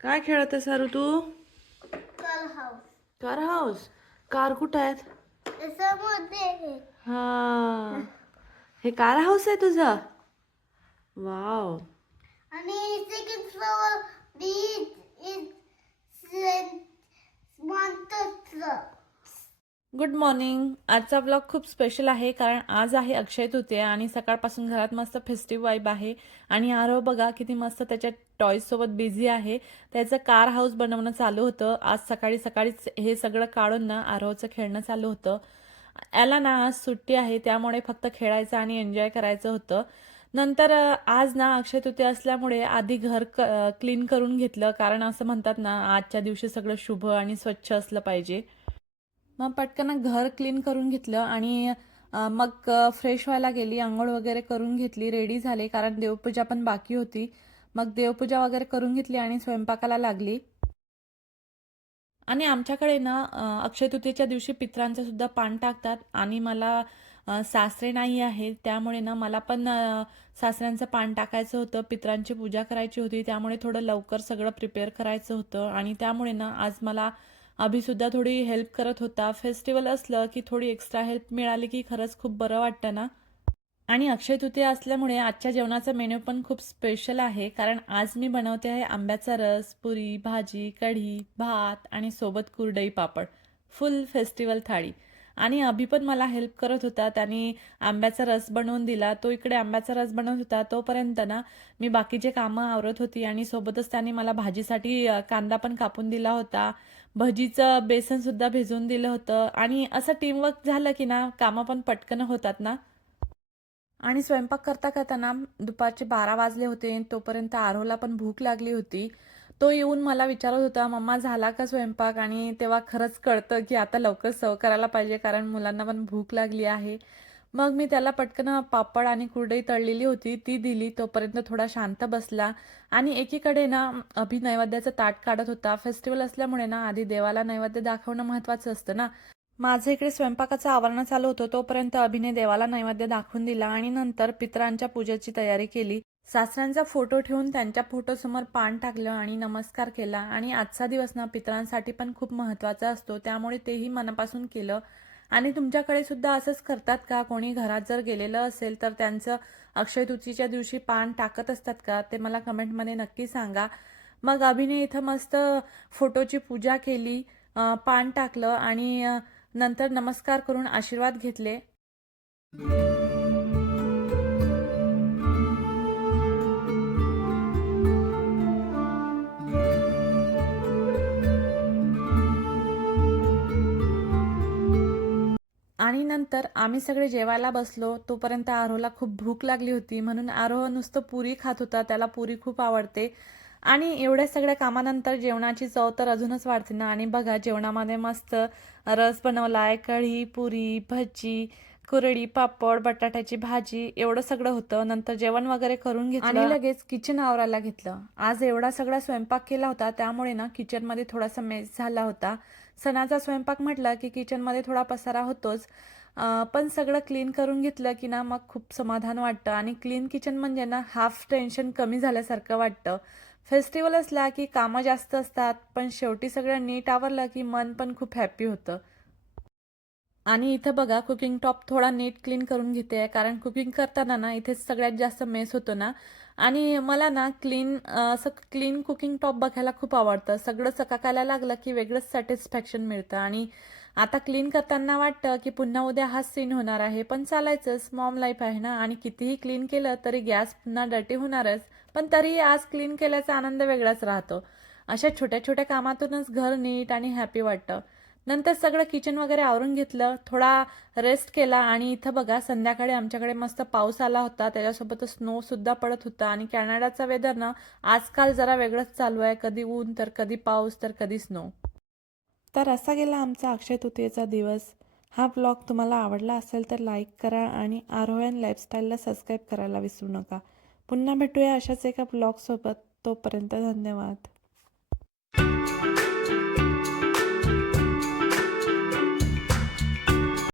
काय खेळत आहे सारू तू? Car house. Car house. Car कुठं आहेत? त्याच्यामध्ये हा, हे कार हाऊस आहे तुझं? वाव. आणि second floor beach is monster. Good morning. आजचा व्लॉग खूप स्पेशल आहे कारण आज आहे अक्षय तृतीया आणि सकाळपासून घरात मस्त फेस्टिव्ह वाईब आहे. आणि आरव बघा किती मस्त त्याच्या टॉयज सोबत बिझी आहे. त्याचं कार हाऊस बनवणं चालू होतं. आज सकाळी सकाळीच हे सगळं काढून ना आरवचं खेळणं चालू होतं. याला ना आज सुट्टी आहे त्यामुळे फक्त खेळायचं आणि एन्जॉय करायचं होतं. नंतर आज ना अक्षय तृतीया असल्यामुळे आधी घर क्लीन करून घेतलं कारण असं म्हणतात ना आजच्या दिवशी सगळं शुभ आणि स्वच्छ असलं पाहिजे. मग पटकन घर क्लीन करून घेतलं आणि मग फ्रेश व्हायला गेली, आंघोळ वगैरे करून घेतली, रेडी झाले कारण देवपूजा पण बाकी होती. मग देवपूजा वगैरे करून घेतली आणि स्वयंपाकाला लागली. आणि आमच्याकडे ना अक्षय तृतीयेच्या दिवशी पितरांचं सुद्धा पान टाकतात आणि मला सासरे नाही आहेत त्यामुळे ना मला पण सासऱ्यांचं पान टाकायचं होतं, पितरांची पूजा करायची होती त्यामुळे थोडं लवकर सगळं प्रिपेअर करायचं होतं. आणि त्यामुळे ना आज मला अभिसुद्धा थोडी हेल्प करत होता. फेस्टिवल असलं की थोडी एक्स्ट्रा हेल्प मिळाली की खरंच खूप बरं वाटतं ना. आणि अक्षय तृतीया असल्यामुळे आजच्या जेवणाचा मेन्यू पण खूप स्पेशल आहे कारण आज मी बनवते आहे आंब्याचा रस, पुरी, भाजी, कढी, भात आणि सोबत कुरडई पापड. फुल फेस्टिवल थाळी. आणि अभि पण मला हेल्प करत होता. त्याने आंब्याचा रस बनवून दिला. तो इकडे आंब्याचा रस बनवत होता तोपर्यंत ना मी बाकीचे कामं आवरत होती आणि सोबतच त्याने मला भाजीसाठी कांदा पण कापून दिला होता. भजीचं बेसन सुद्धा भिजवून दिलं होतं आणि असं टीमवर्क झालं की ना कामं पण पटकन होतात ना. आणि स्वयंपाक करता करता ना दुपारचे 12 वाजले होते. तोपर्यंत आरोहला पण भूक लागली होती. तो येऊन मला विचारत होता, मम्मा झाला का स्वयंपाक? आणि तेव्हा खरंच कळतं की आता लवकर सर्व करायला पाहिजे कारण मुलांना पण भूक लागली आहे. मग मी त्याला पटकन पापड आणि कुरडई तळलेली होती ती दिली. तोपर्यंत थोडा शांत बसला. आणि एकीकडे ना अभि नैवेद्याचं ताट काढत होता. फेस्टिवल असल्यामुळे ना आधी देवाला नैवेद्य दाखवणं महत्त्वाचं असतं ना. माझं इकडे स्वयंपाकाचं आवरण चालू होतं तोपर्यंत अभिने देवाला नैवेद्य दाखवून दिला आणि नंतर पितरांच्या पूजेची तयारी केली. सासऱ्यांचा फोटो ठेवून त्यांच्या फोटोसमोर पान टाकलं आणि नमस्कार केला. आणि आजचा दिवस ना पितरांसाठी पण खूप महत्त्वाचा असतो त्यामुळे तेही मनापासून केलं. आणि तुमच्याकडे सुद्धा असंच करतात का? कोणी घरात जर गेलेलं असेल तर त्यांचं अक्षय तृतीयेच्या दिवशी पान टाकत असतात का? ते मला कमेंटमध्ये नक्की सांगा. मग अभिने इथं मस्त फोटोची पूजा केली, पान टाकलं आणि नंतर नमस्कार करून आशीर्वाद घेतले. आणि नंतर आम्ही सगळे जेवायला बसलो. तोपर्यंत आरोहला खूप भूक लागली होती म्हणून आरोह नुसतं पुरी खात होता. त्याला पुरी खूप आवडते. आणि एवढ्या सगळ्या कामानंतर जेवणाची चव तर अजूनच वाढते ना. आणि बघा जेवणामध्ये मस्त रस बनवलाय, कढी, पुरी, भजी, कुरडी, पापड, बटाट्याची भाजी एवढं सगळं होतं. नंतर जेवण वगैरे करून घेतलं आणि लगेच किचन आवरायला घेतलं. आज एवढा सगळा स्वयंपाक केला होता त्यामुळे ना किचनमध्ये थोडासा मेस झाला होता. सणाचा स्वयंपाक म्हटलं की किचनमध्ये थोडा पसारा होतोच. पण सगळं क्लीन करून घेतलं की ना मग खूप समाधान वाटतं. आणि क्लीन किचन म्हणजे ना हाफ टेन्शन कमी झाल्यासारखं वाटतं. फेस्टिवल असला की कामं जास्त असतात पण शेवटी सगळं नीट आवरलं की मन पण खूप हॅपी होतं. आणि इथं बघा कुकिंग टॉप थोडा नीट क्लीन करून घेते कारण कुकिंग करताना ना इथेच सगळ्यात जास्त मेस होतो ना. आणि मला ना असं क्लीन कुकिंग टॉप बघायला खूप आवडतं. सगळं चकाकायला लागलं की वेगळंच सॅटिस्फॅक्शन मिळतं. आणि आता क्लीन करताना वाटतं की पुन्हा उद्या हाच सीन होणार आहे पण चालायचंच, मॉम लाईफ आहे ना. आणि कितीही क्लीन केलं तरी गॅस पुन्हा डर्टी होणारच. पण तरीही आज क्लीन केल्याचा आनंद वेगळाच राहतो. अशा छोट्या छोट्या कामातूनच घर नीट आणि हॅपी वाटतं. नंतर सगळं किचन वगैरे आवरून घेतलं, थोडा रेस्ट केला. आणि इथं बघा संध्याकाळी आमच्याकडे मस्त पाऊस आला होता, त्याच्यासोबतच स्नो सुद्धा पडत होता. आणि कॅनडाचा वेदर ना आजकाल जरा वेगळंच चालू आहे, कधी ऊन तर कधी पाऊस तर कधी स्नो. तर असा गेला आमचा अक्षय तृतीयेचा दिवस. हा ब्लॉग तुम्हाला आवडला असेल तर लाईक करा आणि आरोहन लाईफस्टाईलला सबस्क्राईब करायला विसरू नका. पुन्हा भेटूया अशाच एका ब्लॉगसोबत. तोपर्यंत धन्यवाद.